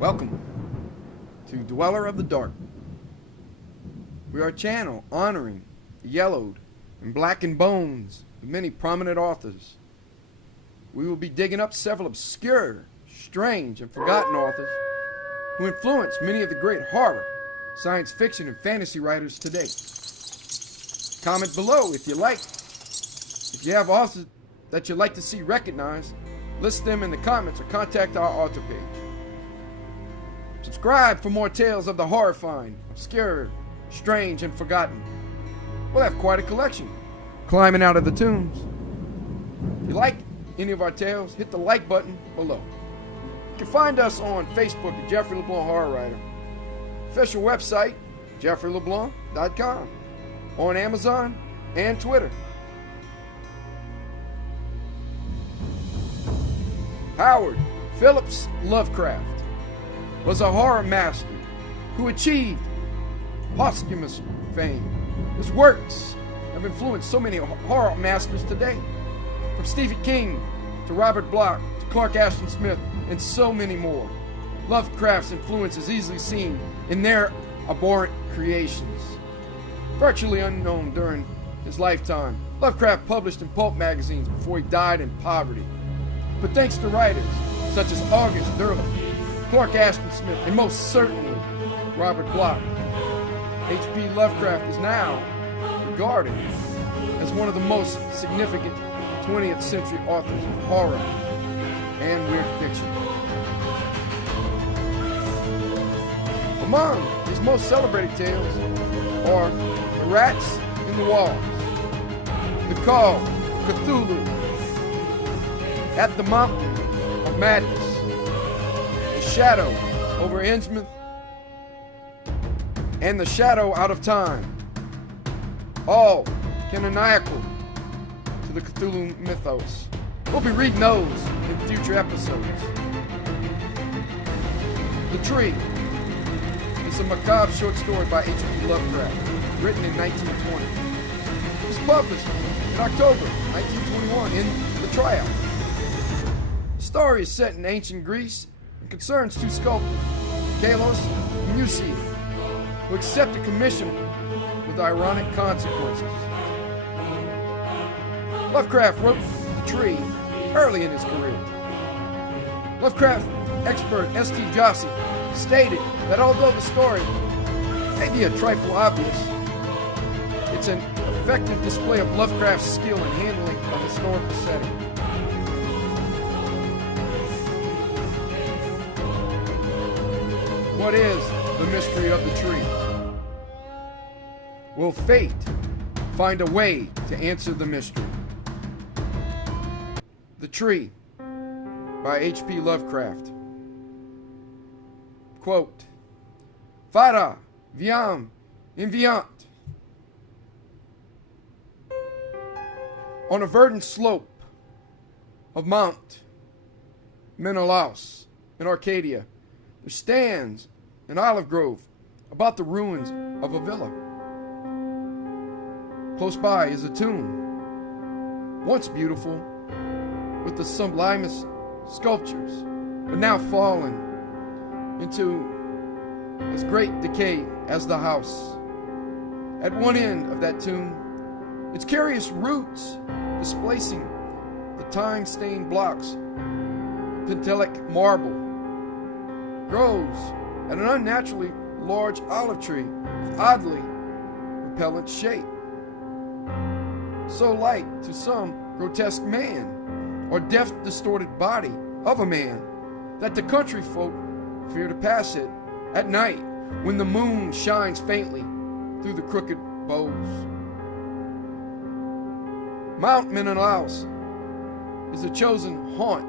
Welcome to Dweller of the Dark. We are a channel honoring the yellowed and blackened bones of many prominent authors. We will be digging up several obscure, strange, and forgotten authors who influenced many of the great horror, science fiction, and fantasy writers today. Comment below if you like. If you have authors that you'd like to see recognized, list them in the comments or contact our author page. Subscribe for more tales of the horrifying, obscure, strange, and forgotten. We'll have quite a collection. Climbing out of the tombs. If you like any of our tales, hit the like button below. You can find us on Facebook at Jeffrey LeBlanc Horror Writer. Official website, jeffreyleblanc.com. On Amazon and Twitter. Howard Phillips Lovecraft was a horror master who achieved posthumous fame. His works have influenced so many horror masters today, from Stephen King to Robert Bloch to Clark Ashton Smith and so many more. Lovecraft's influence is easily seen in their abhorrent creations. Virtually unknown during his lifetime, Lovecraft published in pulp magazines before he died in poverty. But thanks to writers such as August Derleth, Clark Ashton Smith, and most certainly Robert Bloch, H.P. Lovecraft is now regarded as one of the most significant 20th century authors of horror and weird fiction. Among his most celebrated tales are The Rats in the Walls, The Call of Cthulhu, At the Mountain of Madness, The Shadow over Innsmouth, and The Shadow Out of Time, all canonical to the Cthulhu mythos. We'll be reading those in future episodes. The Tree is a macabre short story by H.P. Lovecraft, written in 1920. It was published in October 1921 in the Triad. The story is set in ancient Greece and concerns two sculptors, Kalos and Musi, who accept a commission with ironic consequences. Lovecraft wrote The Tree early in his career. Lovecraft expert S.T. Jossi stated that although the story may be a trifle obvious, it's an effective display of Lovecraft's skill in handling a historical setting. What is the mystery of the tree? Will fate find a way to answer the mystery? The Tree by H.P. Lovecraft. Quote, Fara, viam, inviant. On a verdant slope of Mount Menelaus in Arcadia, there stands an olive grove about the ruins of a villa. Close by is a tomb, once beautiful, with the sublimest sculptures, but now fallen into as great decay as the house. At one end of that tomb, its curious roots displacing the time-stained blocks of Pentelic marble, grows at an unnaturally large olive tree with oddly repellent shape, so like to some grotesque man or deaf distorted body of a man that the country folk fear to pass it at night when the moon shines faintly through the crooked boughs. Mount Menelaus is a chosen haunt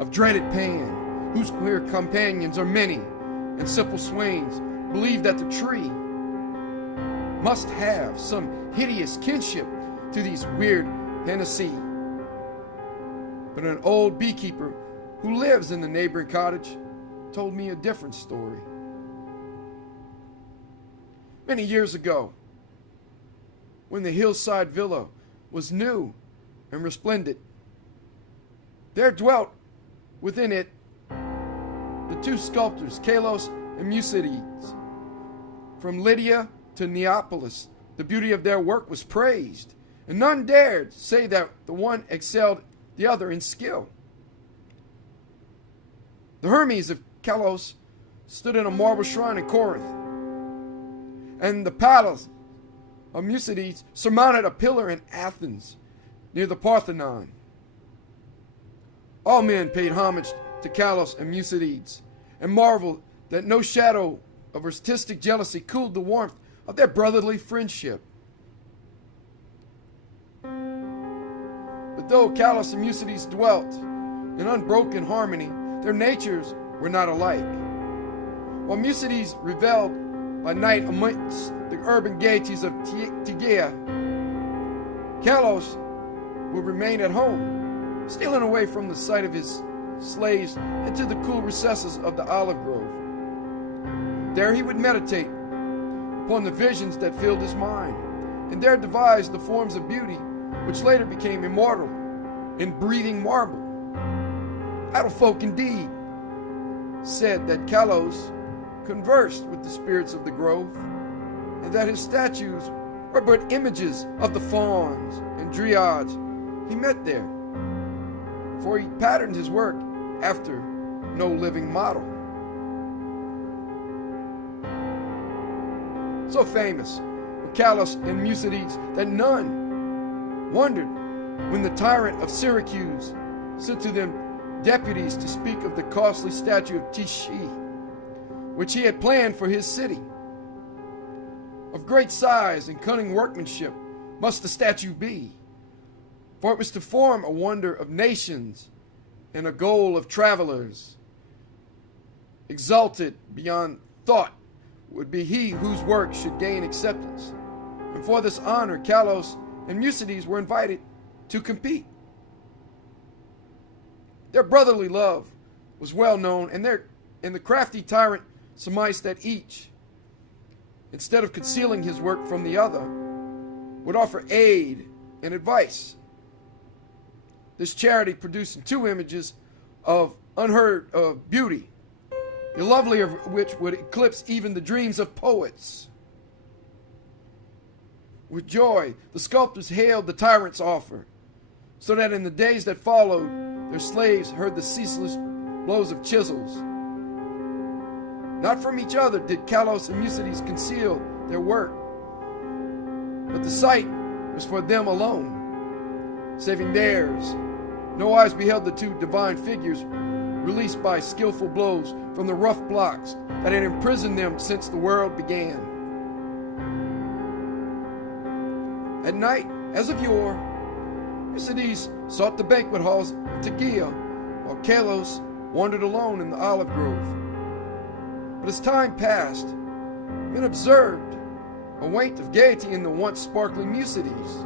of dreaded Pan, whose queer companions are many, and simple swains believe that the tree must have some hideous kinship to these weird Panacea. But an old beekeeper who lives in the neighboring cottage told me a different story. Many years ago, when the hillside villa was new and resplendent, there dwelt within it the two sculptors, Kalos and Musides. From Lydia to Neapolis, the beauty of their work was praised, and none dared say that the one excelled the other in skill. The Hermes of Kalos stood in a marble shrine in Corinth, and the palace of Musides surmounted a pillar in Athens near the Parthenon. All men paid homage to Kalos and Musides, and marveled that no shadow of artistic jealousy cooled the warmth of their brotherly friendship. But though Kalos and Musides dwelt in unbroken harmony, their natures were not alike. While Musides reveled by night amidst the urban gaieties of Tegea, Kalos would remain at home, stealing away from the sight of his slaves into the cool recesses of the olive grove. There he would meditate upon the visions that filled his mind, and there devise the forms of beauty which later became immortal in breathing marble. Idle folk indeed said that Kalos conversed with the spirits of the grove, and that his statues were but images of the fauns and dryads he met there, for he patterned his work after no living model. So famous were Kalos and Musides that none wondered when the tyrant of Syracuse sent to them deputies to speak of the costly statue of Tyche, which he had planned for his city. Of great size and cunning workmanship must the statue be, for it was to form a wonder of nations and a goal of travelers. Exalted beyond thought would be he whose work should gain acceptance, and for this honor Kalos and Musides were invited to compete. Their brotherly love was well known, and the crafty tyrant surmised that each, instead of concealing his work from the other, would offer aid and advice. This charity produced two images of unheard of beauty, the lovelier of which would eclipse even the dreams of poets. With joy, the sculptors hailed the tyrant's offer, so that in the days that followed, their slaves heard the ceaseless blows of chisels. Not from each other did Kalos and Musides conceal their work, but the sight was for them alone, saving theirs. No eyes beheld the two divine figures released by skillful blows from the rough blocks that had imprisoned them since the world began. At night, as of yore, Musides sought the banquet halls of Tegea, while Kalos wandered alone in the olive grove. But as time passed, men observed a want of gaiety in the once sparkling Musides.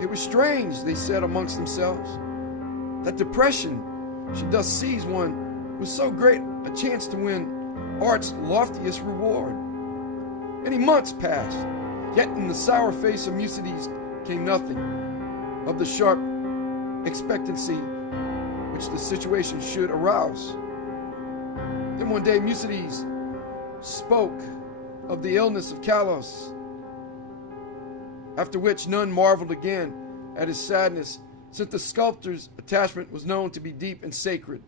It was strange, they said amongst themselves, that depression should thus seize one with so great a chance to win art's loftiest reward. Many months passed, yet in the sour face of Musides came nothing of the sharp expectancy which the situation should arouse. Then one day Musides spoke of the illness of Kalos, after which none marveled again at his sadness, since the sculptor's attachment was known to be deep and sacred.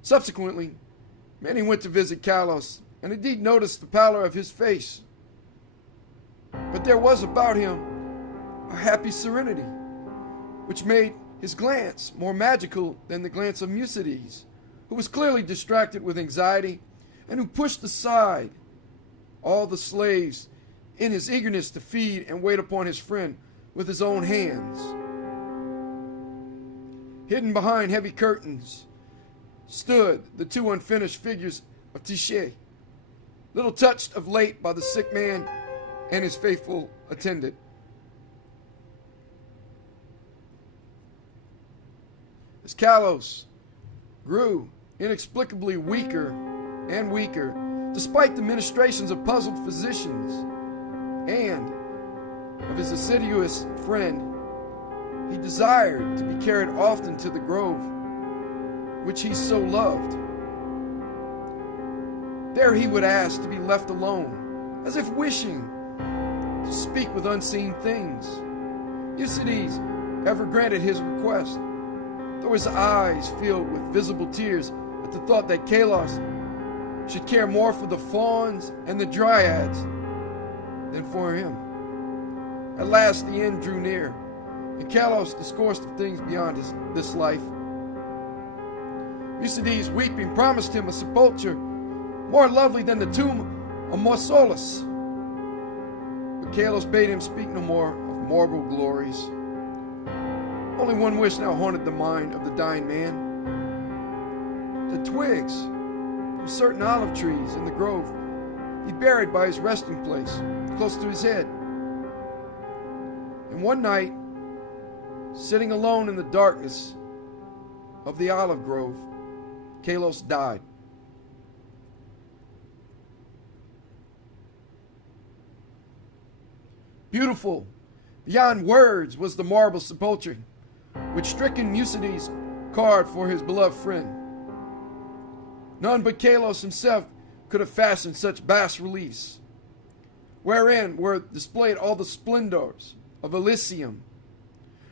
Subsequently, many went to visit Kalos, and indeed noticed the pallor of his face. But there was about him a happy serenity, which made his glance more magical than the glance of Musides, who was clearly distracted with anxiety, and who pushed aside all the slaves in his eagerness to feed and wait upon his friend with his own hands. Hidden behind heavy curtains stood the two unfinished figures of Tyche, little touched of late by the sick man and his faithful attendant. As Kalos grew inexplicably weaker and weaker, despite the ministrations of puzzled physicians and of his assiduous friend, he desired to be carried often to the grove, which he so loved. There he would ask to be left alone, as if wishing to speak with unseen things. Eucides ever granted his request, though his eyes filled with visible tears at the thought that Kalos should care more for the fauns and the dryads than for him. At last the end drew near, and Kalos discoursed of things beyond this life. Eucides, weeping, promised him a sepulture more lovely than the tomb of Mausolus. But Kalos bade him speak no more of mortal glories. Only one wish now haunted the mind of the dying man. The twigs from certain olive trees in the grove he buried by his resting place, close to his head. And one night, sitting alone in the darkness of the olive grove, Kalos died. Beautiful beyond words was the marble sepulchre which stricken Eucides carved for his beloved friend. None but Kalos himself could have fashioned such vast reliefs, wherein were displayed all the splendors of Elysium.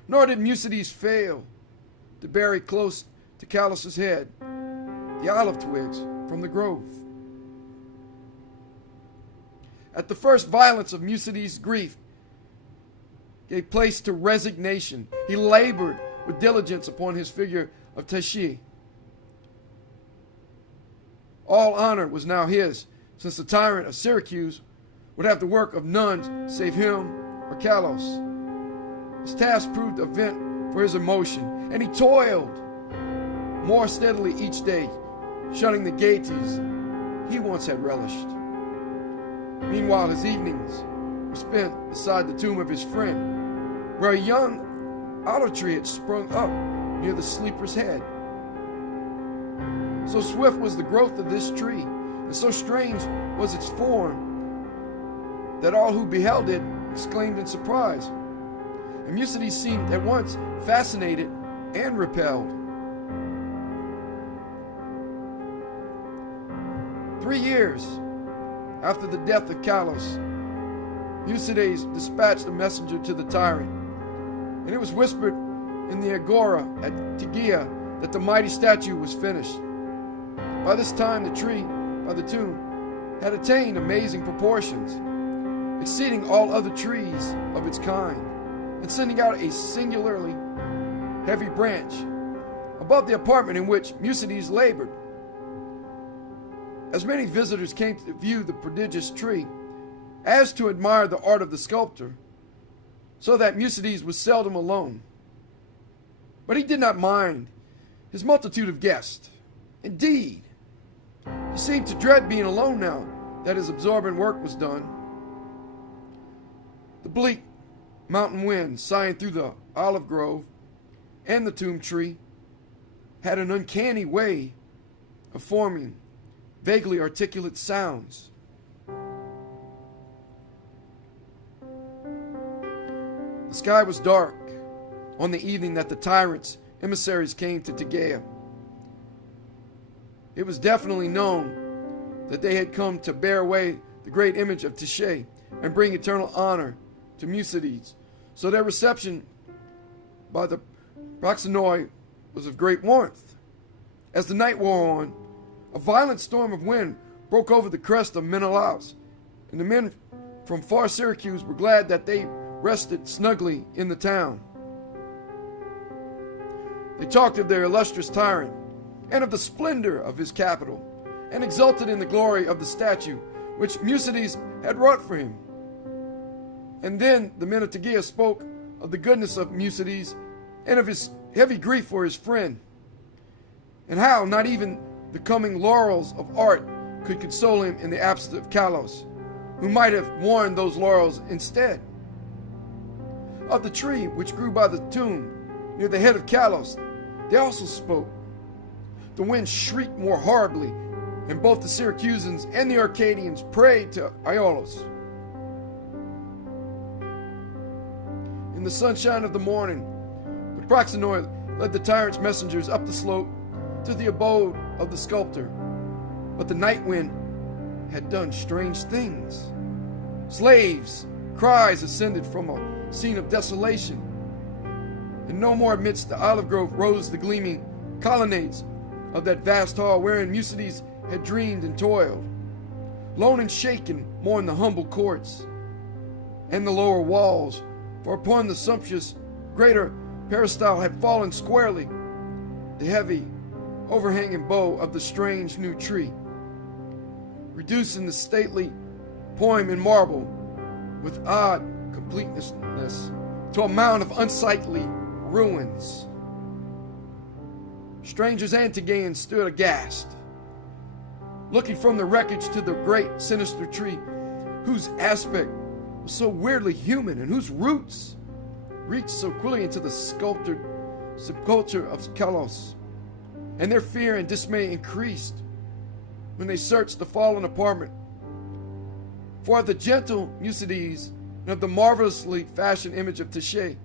Nor did Eucides fail to bury close to Kalos' head the olive twigs from the grove. At the first violence of Eucides' grief gave place to resignation, he labored with diligence upon his figure of Teshae. All honor was now his, since the tyrant of Syracuse would have the work of none save him or Kalos. His task proved a vent for his emotion, and he toiled more steadily each day, shunning the gaieties he once had relished. Meanwhile, his evenings were spent beside the tomb of his friend, where a young olive tree had sprung up near the sleeper's head. So swift was the growth of this tree, and so strange was its form, that all who beheld it exclaimed in surprise. And Eucides seemed at once fascinated and repelled. 3 years after the death of Kalos, Eucides dispatched a messenger to the tyrant, and it was whispered in the agora at Tegea that the mighty statue was finished. By this time, the tree by the tomb had attained amazing proportions, exceeding all other trees of its kind, and sending out a singularly heavy branch above the apartment in which Eucides labored. As many visitors came to view the prodigious tree as to admire the art of the sculptor, so that Eucides was seldom alone. But he did not mind his multitude of guests. Indeed, he seemed to dread being alone now that his absorbing work was done. The bleak mountain wind sighing through the olive grove and the tomb tree had an uncanny way of forming vaguely articulate sounds. The sky was dark on the evening that the tyrant's emissaries came to Tegea. It was definitely known that they had come to bear away the great image of Teshae and bring eternal honor to Eucides. So their reception by the proxenoi was of great warmth. As the night wore on, a violent storm of wind broke over the crest of Menelaus, and the men from far Syracuse were glad that they rested snugly in the town. They talked of their illustrious tyrant and of the splendor of his capital, and exulted in the glory of the statue which Eucides had wrought for him. And then the men of Tegea spoke of the goodness of Eucides and of his heavy grief for his friend, and how not even the coming laurels of art could console him in the absence of Kalos, who might have worn those laurels instead. Of the tree which grew by the tomb near the head of Kalos, they also spoke. The wind shrieked more horribly, and both the Syracusans and the Arcadians prayed to Iolaus. In the sunshine of the morning, the proxenoi led the tyrant's messengers up the slope to the abode of the sculptor. But the night wind had done strange things. Slaves' cries ascended from a scene of desolation, and no more amidst the olive grove rose the gleaming colonnades of that vast hall wherein Musides had dreamed and toiled. Lone and shaken mourned the humble courts and the lower walls, for upon the sumptuous greater peristyle had fallen squarely the heavy overhanging bough of the strange new tree, reducing the stately poem in marble with odd completeness to a mound of unsightly ruins. Strangers and Tagaians stood aghast, looking from the wreckage to the great sinister tree, whose aspect was so weirdly human and whose roots reached so quickly into the sculptured subculture of Kalos. And their fear and dismay increased when they searched the fallen apartment. For of the gentle Musides and of the marvelously fashioned image of Teshe,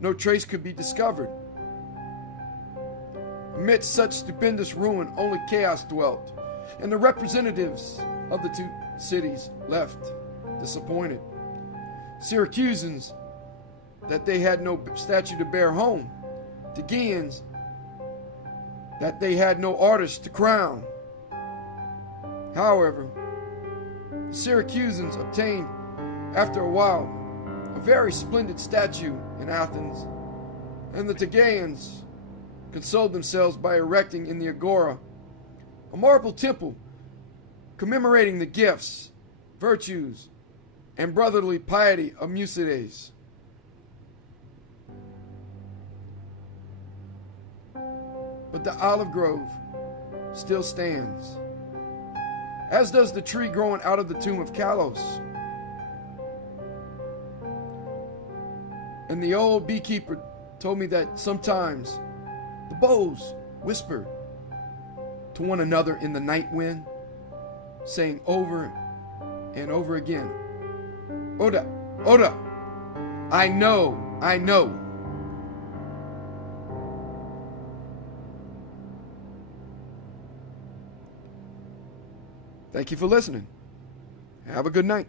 no trace could be discovered. Amidst such stupendous ruin, only chaos dwelt, and the representatives of the two cities left disappointed. Syracusans, that they had no statue to bear home. Tagaians, that they had no artist to crown. However, the Syracusans obtained, after a while, a very splendid statue in Athens, and the Tagaians consoled themselves by erecting in the Agora a marble temple commemorating the gifts, virtues, and brotherly piety of Musides. But the olive grove still stands, as does the tree growing out of the tomb of Kalos. And the old beekeeper told me that sometimes the boughs whisper to one another in the night wind, saying over and over again, Oda, Oda, I know, I know. Thank you for listening. Have a good night.